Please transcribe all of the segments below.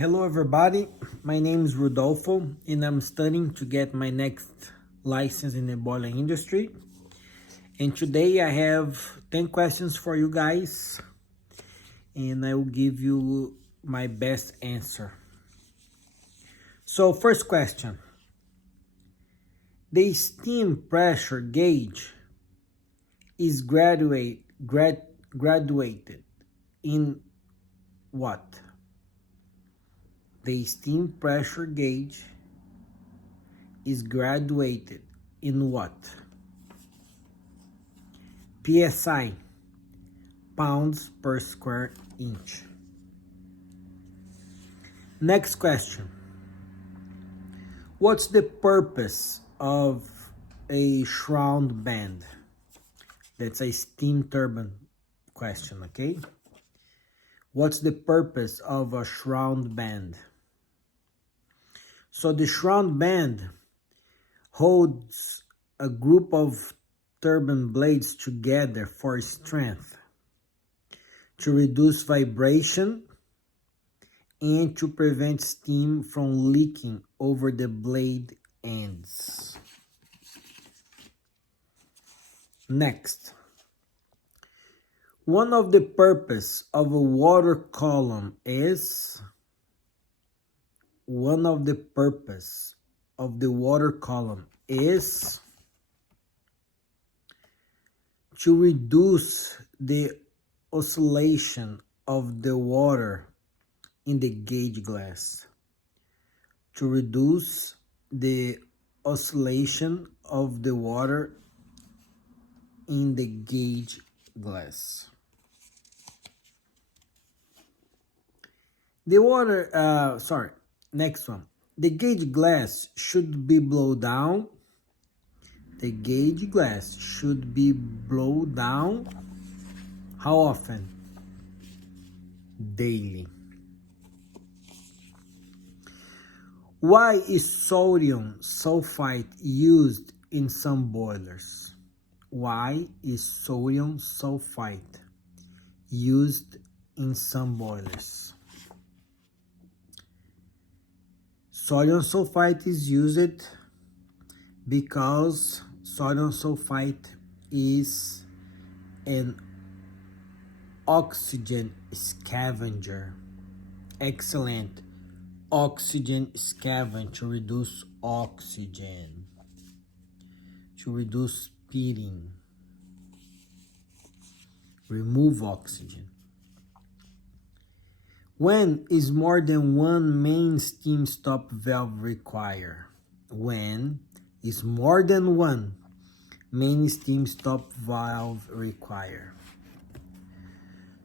Hello everybody, my name is Rodolfo and I'm studying to get my next license in the boiler industry. And today I have 10 questions for you guys and I will give you my best answer. So first question, the steam pressure gauge is graduated in what? The steam pressure gauge is graduated in what? PSI, pounds per square inch. Next question. What's the purpose of a shroud band? That's a steam turbine question, okay? What's the purpose of a shroud band? So the shroud band holds a group of turbine blades together for strength, to reduce vibration, and to prevent steam from leaking over the blade ends. Next, one of the purpose of a water column is to reduce the oscillation of the water in the gauge glass. To reduce the oscillation of the water in the gauge glass. Next one. The gauge glass should be blown down. The gauge glass should be blown down. How often? Daily. Why is sodium sulfite used in some boilers? Why is sodium sulfite used in some boilers? Sodium sulfite is used because sodium sulfite is an oxygen scavenger. Excellent. Oxygen scavenger, to reduce oxygen, to reduce speeding, remove oxygen. When is more than one main steam stop valve required? When is more than one main steam stop valve required?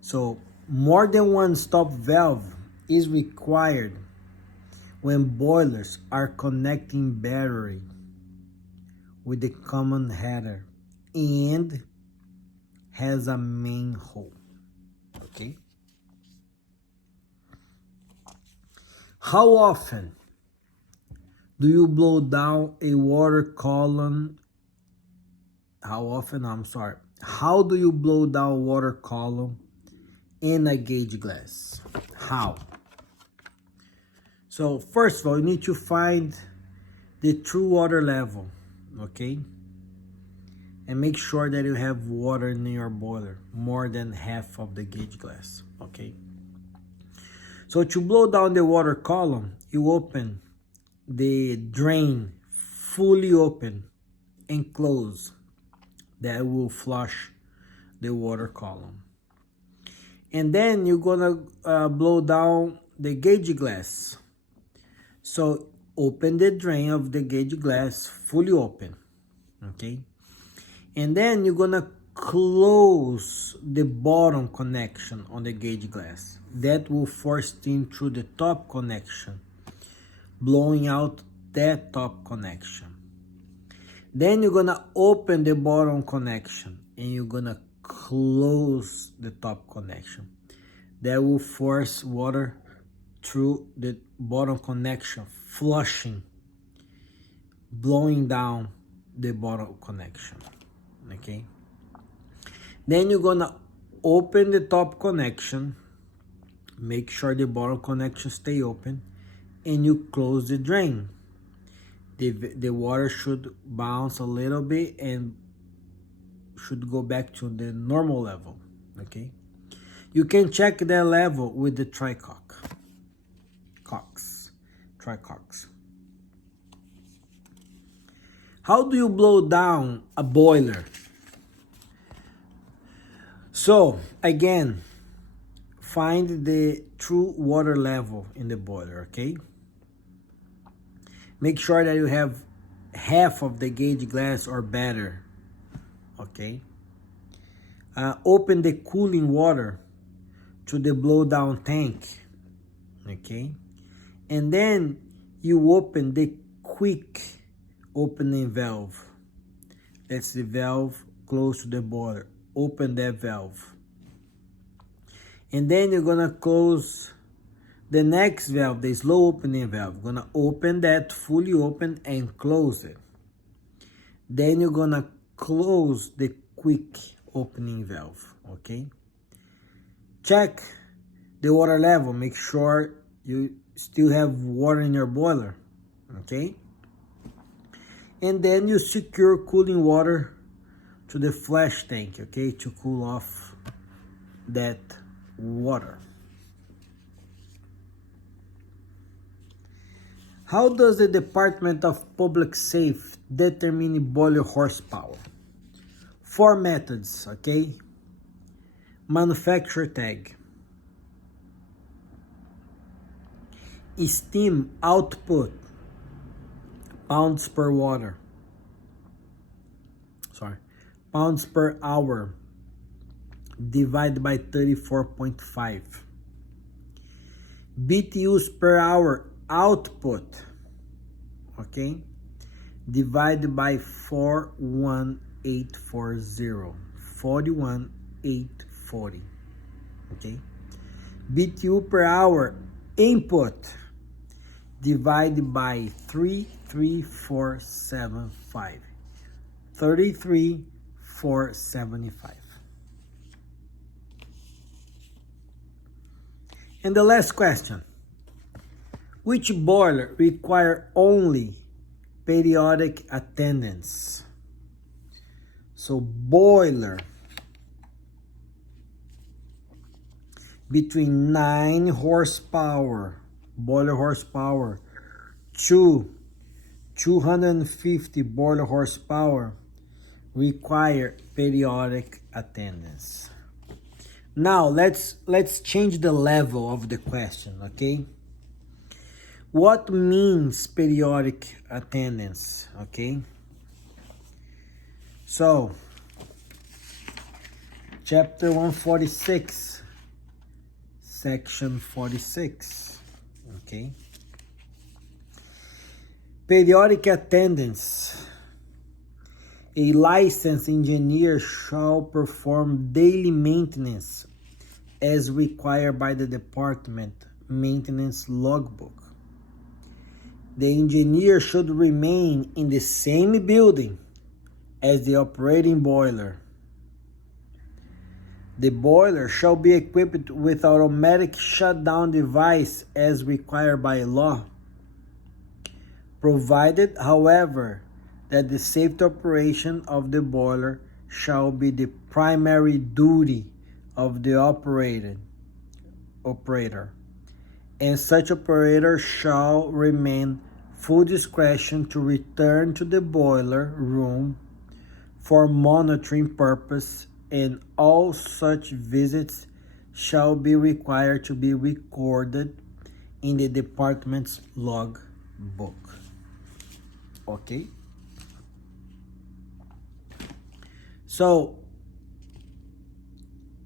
So more than one stop valve is required when boilers are connecting battery with the common header and has a main hole, okay? How often do you blow down a water column? How do you blow down water column in a gauge glass? How? So first of all, you need to find the true water level, okay? And make sure that you have water in your boiler, more than half of the gauge glass, okay? So to blow down the water column, you open the drain fully open and close. That will flush the water column. And then you're gonna blow down the gauge glass. So open the drain of the gauge glass fully open, okay? And then you're gonna close the bottom connection on the gauge glass. That will force steam through the top connection, blowing out that top connection. Then you're gonna open the bottom connection and you're gonna close the top connection. That will force water through the bottom connection, flushing, blowing down the bottom connection, okay? Then you're gonna open the top connection Make sure the bottom connection stay open and you close the drain. The water should bounce a little bit and should go back to the normal level, okay? You can check that level with the tricox. How do you blow down a boiler? So, again, find the true water level in the boiler, okay? Make sure that you have half of the gauge glass or better, okay? Open the cooling water to the blow down tank, okay? And then you open the quick opening valve. That's the valve close to the boiler. Open that valve. And then you're gonna close the next valve, the slow opening valve. Gonna open that, fully open and close it. Then you're gonna close the quick opening valve, okay? Check the water level, make sure you still have water in your boiler, okay? And then you secure cooling water to the flash tank, okay, to cool off that water. How does the Department of Public Safety determine boiler horsepower? 4 methods, okay? Manufacturer tag, steam output, pounds per hour, divided by 34.5. BTUs per hour output, okay, divided by 41840, okay. BTU per hour input, divided by 33475, 33,475. And the last question, which boiler require only periodic attendance? So boiler between 9 horsepower, boiler horsepower, to 250 boiler horsepower require periodic attendance. Now let's change the level of the question, okay? What means periodic attendance, okay? So, chapter 146, section 46, okay? Periodic attendance. A licensed engineer shall perform daily maintenance as required by the department maintenance logbook. The engineer should remain in the same building as the operating boiler. The boiler shall be equipped with automatic shutdown device as required by law, provided, however, that the safe operation of the boiler shall be the primary duty of the operator, and such operator shall remain full discretion to return to the boiler room for monitoring purpose, and all such visits shall be required to be recorded in the department's log book. Okay? So,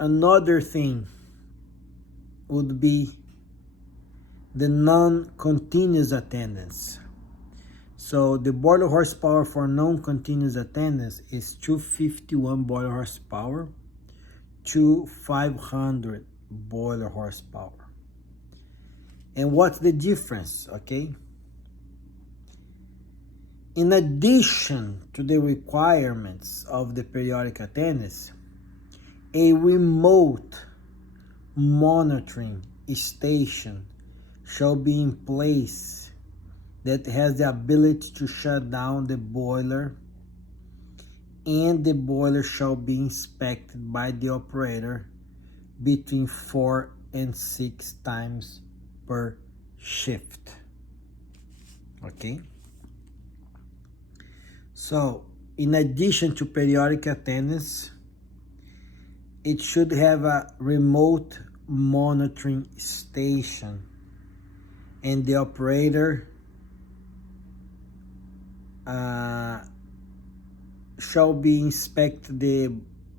another thing would be the non-continuous attendance. So the boiler horsepower for non-continuous attendance is 251 boiler horsepower to 500 boiler horsepower. And what's the difference, okay? In addition to the requirements of the periodic attendance, a remote monitoring station shall be in place that has the ability to shut down the boiler, and the boiler shall be inspected by the operator between 4 and 6 times per shift. Okay? So, in addition to periodic attendance, it should have a remote monitoring station, and the operator shall be inspect the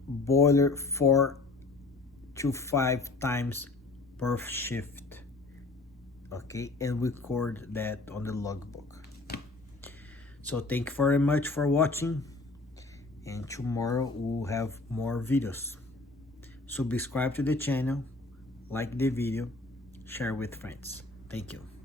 boiler 4 to 5 times per shift. Okay, and record that on the logbook. So thank you very much for watching, and tomorrow we'll have more videos. Subscribe to the channel, like the video, share with friends. Thank you.